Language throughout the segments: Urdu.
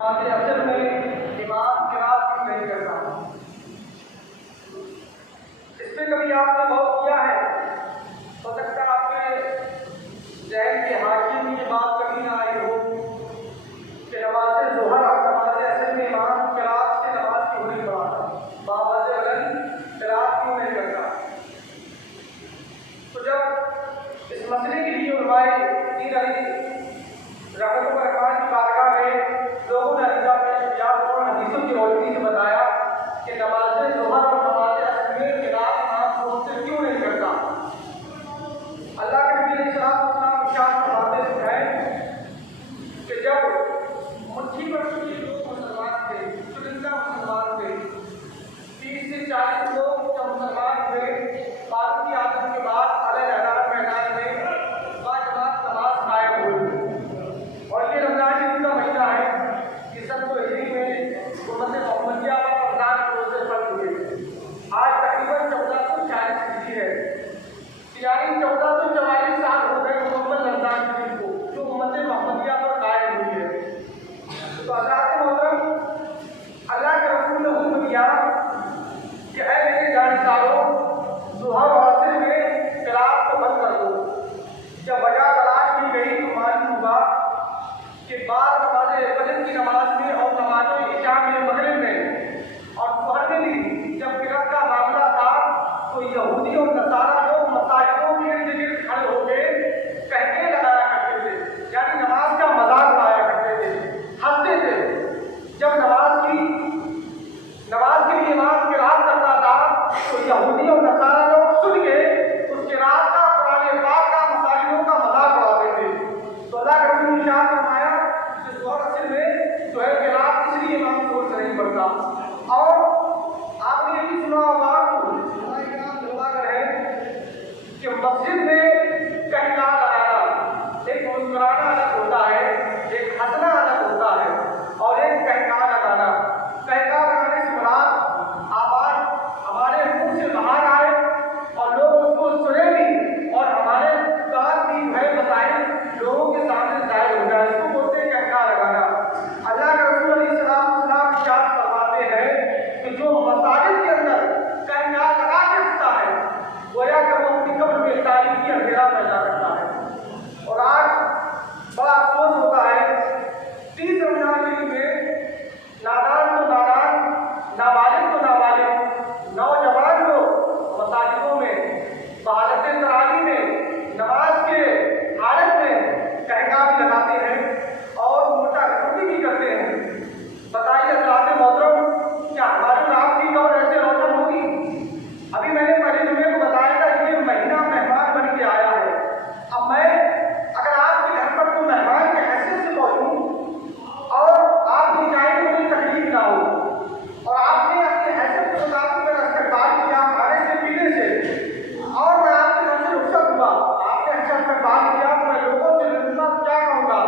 اصل میں امام قرات کیوں نہیں کرتا؟ اس پہ کبھی آپ نے غور کیا ہے؟ ہو سکتا ہے آپ کے ذہن کے حاشیے میں یہ بات کبھی نہ آئی ہو کہ نماز ظہر اور نماز اصل میں امام قرات سے نماز کیوں نہیں پڑھاتا، باوجہ قرات کیوں نہیں کرتا؟ تو جب اس مسئلے کے لیے علماء دین علی رحمۃ اللہ علیہ کی بارگاہ میں لوگوں نے عقیدہ پیش کیا اور حدیثوں کی روشنی سے بتایا کہ نماز ظہر اور نماز عصر میں قرات امام خود سے کیوں نہیں کرتا؟ اللہ کے نبی علیہ السلام ارشاد فرماتے ہیں کہ جب مٹھی بھر کے لوگ مسلمان تھے، چنندہ مسلمان تھے، 30 سے 40 لوگ جب مسلمان ہوئے، فاروقی اعظم کے بعد علیحدہ میدان میں باجماعت نماز قائم ہوئی، اور یہ رمضان شریف کا مہینہ ہے کہ سب کو ہجری میں امت محمدیہ پر رمضان کے روزے پڑ چکے، آج تقریباً 1440 ہجری ہے، یعنی 1444 سال ہو گئے مکمل رمضان شریف کو جو امت محمدیہ پر قائم ہوئی ہے۔ تو حضرات محترم، اللہ کے رسول نے حکم دیا کہ اے میرے جانشینوں، ظہر اور عصر میں قرات کو بند کر دو۔ جب وجہ تلاش کی گئی تو معلوم ہوا کہ بعض نماز فجر کی نماز میں اور نماز عشاء میں، مغرب میں اور ظہر میں بھی جب قرات کا معاملہ تھا تو یہودی اور نصارہ لوگ مساجدوں کے ارد گرد کھڑے ہو کے قہقہے لگایا کرتے تھے، یعنی نماز کا مذاق اڑایا کرتے تھے، ہنستے تھے۔ جب نماز کے لیے امام قرات کرتا تھا تو یہودی اور نصارہ لوگ سن کے اس قرات کا، قرآن پاک کا، مساجدوں کا مذاق اڑاتے تھے۔ تو اللہ کے رسول نے ارشاد فرمایا کہ ظہر عصر میں جو ہے قرات اس لیے امام زور سے نہیں پڑھتا۔ اور آپ نے یہ بھی سنا ہوگا کہ مسجد میں کہنا لگانا، ایک مسکرانا الگ ہوتا ہے، ایک ہنسنا الگ ہوتا ہے، اور ایک کہنا لگانا۔ کہنا لگانے سے مراد آواز ہمارے منہ سے باہر آئے اور لوگ اس کو سنیں بھی اور ہمارے بات بھی ہے بتائیں، لوگوں کے سامنے ظاہر ہو جائے، اس کو بولتے ہیں کہنا لگانا۔ اللہ کے رسول علیہ السلام ارشاد فرماتے ہیں کہ جو مساجد کے اندر کہنا لگا کے اٹھتا ہے گویا کہ وہ اپنی قبر میں تاریخی اندھیرا پیدا کرتا ہے۔ اور آج بڑا افسوس ہوتا ہے 30 رمضان شریف میں نادان تو نادان، نابالغ تو نابالغ نوجوان لوگ مساجدوں میں بحالت تراویح میں، نماز کے حالت میں کہنا بھی لگاتے ہیں اور موٹا چھوٹی بھی کرتے ہیں۔ بتائیے حضرات محترم، کیا ہماری اور آپ کی قبر ایسے روشن ہوگی؟ ابھی میں نے پہلے جمعے کو بتایا تھا کہ یہ مہینہ مہمان بن کے آیا ہے۔ اب میں اگر آپ کے گھر پر کوئی مہمان کی حیثیت سے پہنچوں اور آپ بھی چاہیں تو کوئی تکلیف نہ ہو، اور آپ نے اپنی حیثیت کے مطابق میرا استقبال کیا کھانے سے پینے سے، اور میں آپ کے گھر سے رخصت ہوا، آپ نے اچھا استقبال کیا، تو میں لوگوں سے کیا کہوں گا،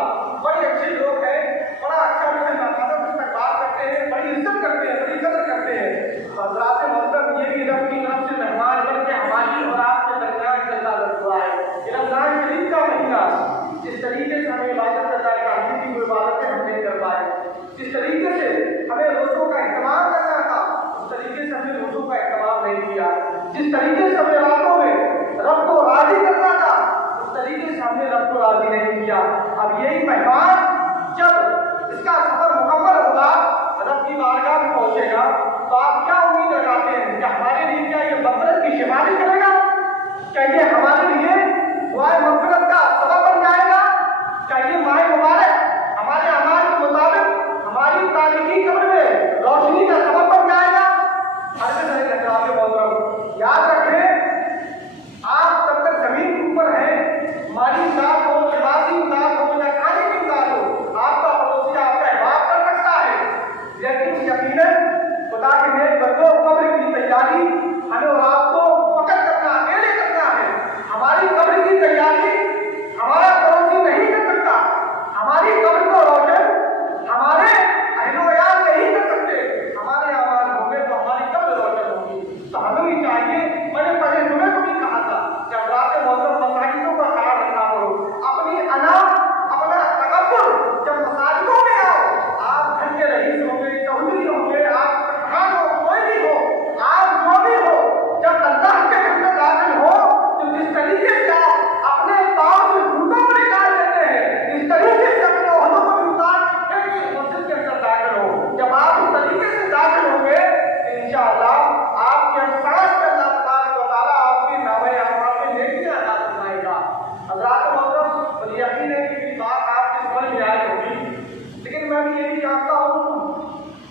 بڑے اچھے لوگ ہیں، بڑا اچھا مجھے نوازش استقبال کرتے ہیں، بڑی عزت کرتے ہیں، بڑی قدر کرتے ہیں۔ حضرات محترم، یہ بھی رب کی طرف سے مہمان بن کے ہماری اور آپ کے درمیان چلتا ہوا ہے۔ یہ رمضان شریف کا مہینہ جس طریقے سے ہمیں عبادت کرتا ہے، ہم کی کوئی عبادتیں ہم نہیں کر پائے، جس طریقے سے ہمیں روزوں کا اہتمام کرنا تھا اس طریقے سے ہم نے روزوں کا اہتمام نہیں کیا، جس طریقے سے ہمیں راتوں میں رب کو راضی کرنا تھا اس طریقے سے ہم نے رب کو راضی نہیں کیا۔ اب یہی مہمان جب اس کا سفر مکمل ہوگا، رب کی بارگاہ میں پہنچے گا، تو آپ کیا امید لگاتے ہیں کہ ہمارے لیے کیا یہ مغفرت کی شمالی کرے گا؟ کیا یہ ہمارے لیے دعائے مغفرت کا سبب بن جائے گا؟ کیا یہ ماہ مبارک ہمارے اعمال کے مطابق ہماری تاریخی قبر میں روشنی کا سبب بن جائے گا؟ یاد رکھیں، آپ تب تک زمین کے اوپر ہیں، مالی امداد ہو، لباسی امداد ہو یا کھانے کی امداد ہو، آپ کا پڑوسی آپ کا حفاظت کر سکتا ہے، لیکن یقیناً خدا کے نیک بندوں، قبر کی تیاری ہمیں اور آپ کو فقط کرنا، اکیلے کرنا ہے۔ ہماری قبر کی تیاری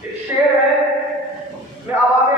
ایک شعر ہے، میں عوام